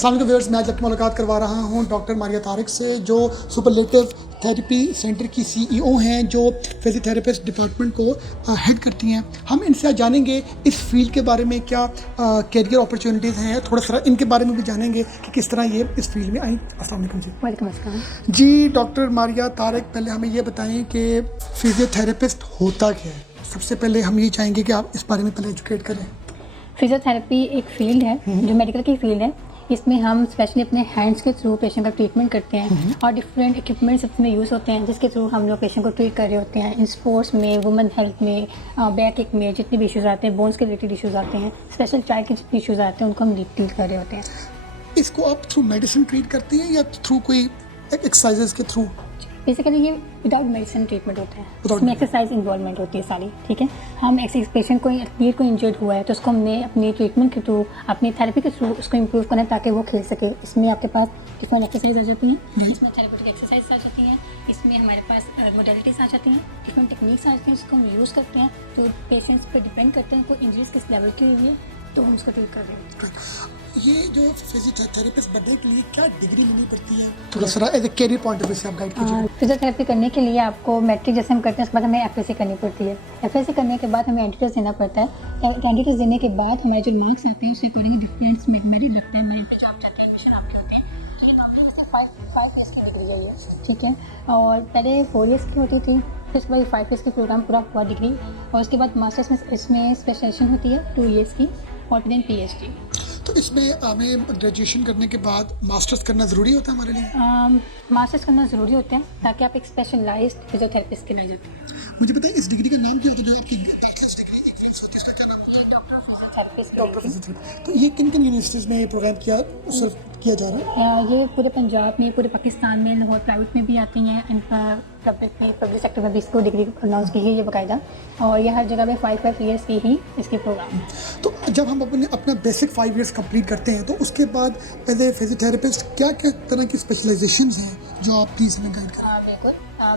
अस्सलाम वालेकुम व्यूअर्स, मैं आज आपकी मुलाकात करवा रहा हूँ डॉक्टर मारिया तारिक से, जो सुपरलेटिव थेरेपी सेंटर की सीईओ हैं, जो फिजियोथेरेपिस्ट डिपार्टमेंट को हेड करती हैं। हम इनसे आज जानेंगे इस फील्ड के बारे में, क्या कैरियर अपॉर्चुनिटीज़ हैं, थोड़ा सा इनके बारे में भी जानेंगे कि किस तरह ये इस फील्ड में आई। अस्सलाम वालेकुम जी। वालेकुम अस्सलाम। जी डॉक्टर मारिया तारिक, पहले हमें ये बताएं कि फिजियोथेरेपिस्ट होता क्या है। सबसे पहले हम ये चाहेंगे कि आप इस बारे में पहले एजुकेट करें। फिजियोथेरेपी एक फील्ड है जो मेडिकल की फील्ड है। इसमें हम स्पेशली अपने हैंड्स के थ्रू पेशेंट का ट्रीटमेंट करते हैं और डिफरेंट इक्विपमेंट्स इसमें यूज़ होते हैं, जिसके थ्रू हम लोग पेशेंट को ट्रीट कर रहे होते हैं। इन स्पोर्ट्स में, वुमेन हेल्थ में, बैक एक में जितने भी इशूज़ आते हैं, बोन्स के रिलेटेड इशूज़ आते हैं, स्पेशल चाइल्ड के जितने इशूज़ आते हैं, उनको हम डील कर रहे होते हैं। इसको आप थ्रू मेडिसिन ट्रीट करती हैं या थ्रू कोई एक्सरसाइजेस के थ्रू? बेसिकली ये विदाउट मेडिसिन ट्रीटमेंट होता है, इसमें एक्सरसाइज इन्वॉल्वमेंट होती है सारी। ठीक है, हम पेशेंट को एथलीट को इंजर्ड हुआ है तो उसको हमने अपनी ट्रीटमेंट के थ्रू, अपनी थेरेपी के थ्रू उसको इम्प्रूव करना है ताकि वो खेल सके। इसमें आपके पास डिफरेंट एक्सरसाइज आ जाती हैं, इसमें थेरेपेटिक एक्सरसाइज आ जाती हैं, इसमें हमारे पास मोडेलिटीज़ आ जाती हैं, डिफरेंट टेक्निक्स आ जाती हैं, जिसको हम यूज़ करते हैं। तो पेशेंट्स पर डिपेंड करते हैं कोई इंजरीज किस लेवल की हुई है तो हम उसको ट्रीट कर रहे हैं। ये जो फिजियोथेरेपिस्ट बनने के लिए क्या डिग्री लेनी पड़ती है, थोड़ा सा as a career point of view से आप गाइड कीजिए। फिजियोथेरेपी करने के लिए आपको मैट्रिक जैसे हम करते हैं, उसके बाद हमें एफएससी करनी पड़ती है। एफएससी करने के बाद हमें एंट्री टेस्ट देना पड़ता है। एंट्री टेस्ट देने के बाद हमारे जो मार्क्स आते हैं उसके अकॉर्डिंग डिफरेंट मेरिट लगते हैं, मेरिट पे जो आप जाते हैं एडमिशन आपके होते हैं। तो ये नॉर्मली जैसे 5 ईयर्स की डिग्री है ये, ठीक है। और पहले 4 ईयर्स की होती थी, फिर उसके बाद 5 ईयर्स की प्रोग्राम पूरा हुआ डिग्री, और उसके बाद मास्टर्स में इसमें स्पेशलाइजेशन होती है 2 ईयर्स की, और फिर पीएचडी। तो इसमें हमें ग्रेजुएशन करने के बाद मास्टर्स करना ज़रूरी होता है हमारे लिए? मास्टर्स करना ज़रूरी होते हैं ताकि आप एक स्पेशलाइज्ड फिजियोथेरेपिस्ट के बन जाते हैं। मुझे बताइए इस डिग्री का नाम क्या होता है, जो आपकी बैचलर्स डिग्री इक्विवेलेंस होती है, इसका क्या नाम होता है? ये डॉक्टर फिजियोथेरेपिस्ट। तो ये किन किन यूनिवर्सिटीज़ में ये प्रोग्राम सर्व किया जा रहा है? ये पूरे पंजाब में, पूरे पाकिस्तान में, लाहौर प्राइवेट में भी आती हैं, पब्लिक सेक्टर में भी इसको डिग्री अनाउंस की है ये बाकायदा, और ये हर जगह पे 5 ईयर्स की ही इसके प्रोग्राम। तो जब हम अपना बेसिक 5 ईयर्स कंप्लीट करते हैं तो उसके बाद एज ए फिजियोथेरेपिस्ट क्या क्या तरह की स्पेशलाइजेशंस हैं जो आप प्लीज हमें गाइड करें? बिल्कुल,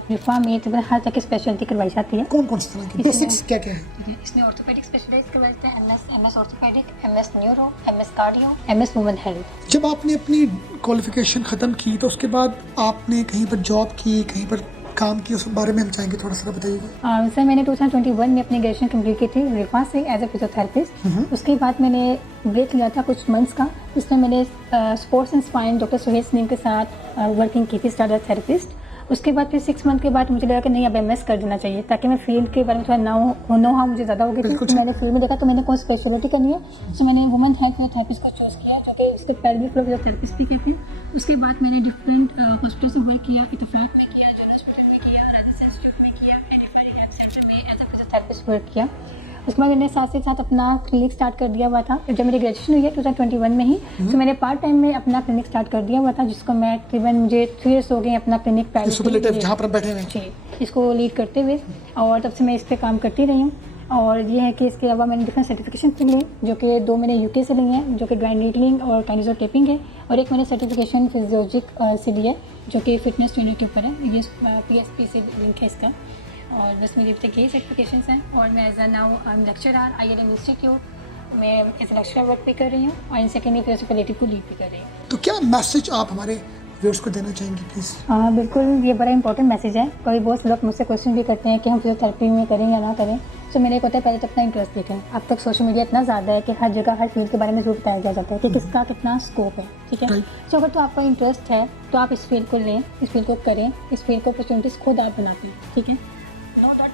रिफा में तकरीबन हर तरह की स्पेशलिटी करवाई जाती है। कौन कौन सी तरह की बेसिक्स क्या क्या है? इसमें ऑर्थोपेडिक स्पेशलाइज करवाते हैं, MS orthopaedic, MS neuro, MS cardio, MS women health. जब आपने अपनी क्वालिफिकेशन ख़त्म की तो उसके बाद आपने कहीं पर जॉब की, कहीं पर काम की, उस बारे में हम चाहेंगे थोड़ा सा बताइएगा। सर मैंने 2021 में अपनी ग्रेजुएशन कंप्लीट की थी रिफा से एज ए फिजियोथेरेपिस्ट। उसके बाद मैंने ब्रेक लिया था कुछ मंथ्स का, जिसमें मैंने sports and spine doctor Suhail Saleem के साथ वर्किंग की थी स्टार्ट एज थेरेपिस्ट। उसके बाद फिर 6 मंथ के बाद मुझे लगा कि नहीं, अब एमएस कर देना चाहिए ताकि मैं फील्ड के बारे में थोड़ा नो हाँ मुझे ज़्यादा हो गई थी। मैंने फील्ड में देखा तो मैंने कौन स्पेशलिटी करनी है, तो मैंने वुमेन हेल्थ फिजियोथेरेपिस्ट को चूज़ किया, जो कि इसके पहले भी फिजियोथेरेपिस्ट भी कहते हैं। उसके बाद मैंने डिफरेंट हॉस्पिटल से वर्क किया, इतफाक में किया, जो हॉस्पिटल में किया, राजस्थान इंस्टीट्यूट में किया, एडिफाइड हेल्थ सेंटर में एज ए फिजियोथेरेपिस्ट वर्क किया। उसके बाद मैंने साथ ही साथ अपना क्लिनिक स्टार्ट कर दिया हुआ था। जब मेरी ग्रेजुएशन हुई है 2021 में ही, तो मैंने पार्ट टाइम में अपना क्लिनिक स्टार्ट कर दिया हुआ था, जिसको मैं तकरीबन मुझे 3 ईयर्स हो गए अपना क्लिनिक प्राइवेट जहाँ पर बैठे हुए जी इसको लीड करते हुए, और तब से मैं इस पर काम करती रही हूँ। और ये है कि इसके अलावा मैंने डिफरेंट सर्टिफिकेशन ली हैं, जो कि 2 मैंने यूके से ली हैं, जो कि ड्राई नीडलिंग और काइनेजो टेपिंग है, और एक मैंने सर्टिफिकेशन फिजियोलॉजिक से ली है, जो कि फिटनेस ट्रेनर के ऊपर है। ये पीएसपी से लिंक है इसका, और बस मेरी अभी तक यही सर्टिफिकेशंस हैं। और मैं as a now lecturer ILM institute में एज ए लेक्चरर वर्क भी कर रही हूँ, और इन सेकेंड ईयर सुपरलेटिव को लीड भी कर रही हूँ। तो क्या मैसेज आप हमारे व्यूअर्स को देना चाहेंगे प्लीज़? हाँ बिल्कुल, ये बड़ा इंपॉर्टेंट मैसेज है। कोई बहुत से लोग मुझसे क्वेश्चन भी करते हैं कि हम फिजियोथेरेपी में करें या ना करें। तो मेरे को होता है पहले तो अपना इंटरेस्ट देखें। अब तक सोशल मीडिया इतना ज़्यादा है कि हर जगह हर फील्ड के बारे में ज़रूर बताया जाता है कि किसका कितना स्कोप है, ठीक है। तो अगर तो आपका इंटरेस्ट है तो आप इस फील्ड को लें, इस फील्ड को करें, इस फील्ड को अपॉर्चुनिटीज़ खुद आप बनाते हैं, ठीक है।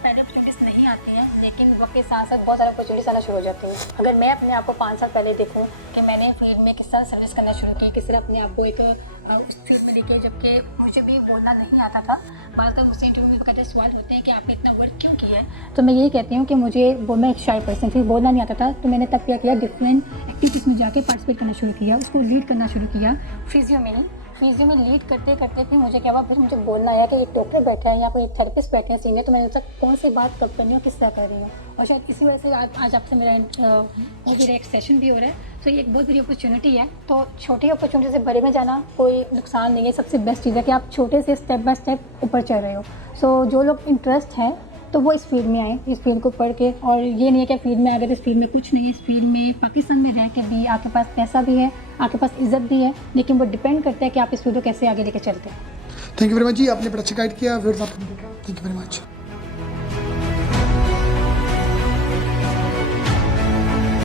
पहले अपॉर्चुनिटीज़ नहीं आती हैं, लेकिन वक्त के साथ साथ बहुत सारे अपॉर्चुनिटीज़ आना शुरू हो जाती हैं। अगर मैं अपने आप को 5 साल पहले देखूँ कि मैंने फील्ड में किस तरह सर्विस करना शुरू की, किस तरह अपने आप को एक उस फील्ड में लेके, जबकि मुझे भी बोलना नहीं आता था। बार बार मुझसे इंटरव्यू में कहते सवाल होते हैं कि आपने इतना वर्क क्यों किया है, तो मैं यही कहती हूँ कि मैं एक शाय पर्सन थी, बोलना नहीं आता था। तो मैंने तब क्या किया, डिफरेंट एक्टिविटीज़ में जाके पार्टिसिपेट करना शुरू किया, उसको लीड करना शुरू किया। फिजियो में लीड करते करते फिर मुझे क्या हुआ, फिर मुझे बोलना आया कि एक डॉक्टर बैठा है या कोई थेरेपिस्ट बैठे हैं सीनियर, तो मैंने सोचा कौन सी बात कब करनी है, किस तरह कर रही हूँ। और शायद इसी वजह से आज आपसे मेरा एक सेशन भी हो रहा है। तो ये एक बहुत बड़ी अपॉर्चुनिटी है। तो छोटी अपॉर्चुनिटी से बड़े में जाना कोई नुकसान नहीं है। सबसे बेस्ट चीज़ है कि आप छोटे से स्टेप बाय स्टेप ऊपर चल रहे हो। सो जो लोग इंटरेस्ट है तो वो इस फील्ड में आए, इस फील्ड को पढ़ के। और ये नहीं है कि फील्ड में अगर इस फील्ड में कुछ नहीं है, इस फील्ड में पाकिस्तान में रह के भी आपके पास पैसा भी है, आपके पास इज्जत भी है, लेकिन वो डिपेंड करता है कि आप इस फील्ड को कैसे आगे लेके चलते हैं। थैंक यू वेरी मच जी, आपने बड़ा अच्छा गाइड किया। व्यूअर्स आपने देखा, थैंक यू वेरी मच।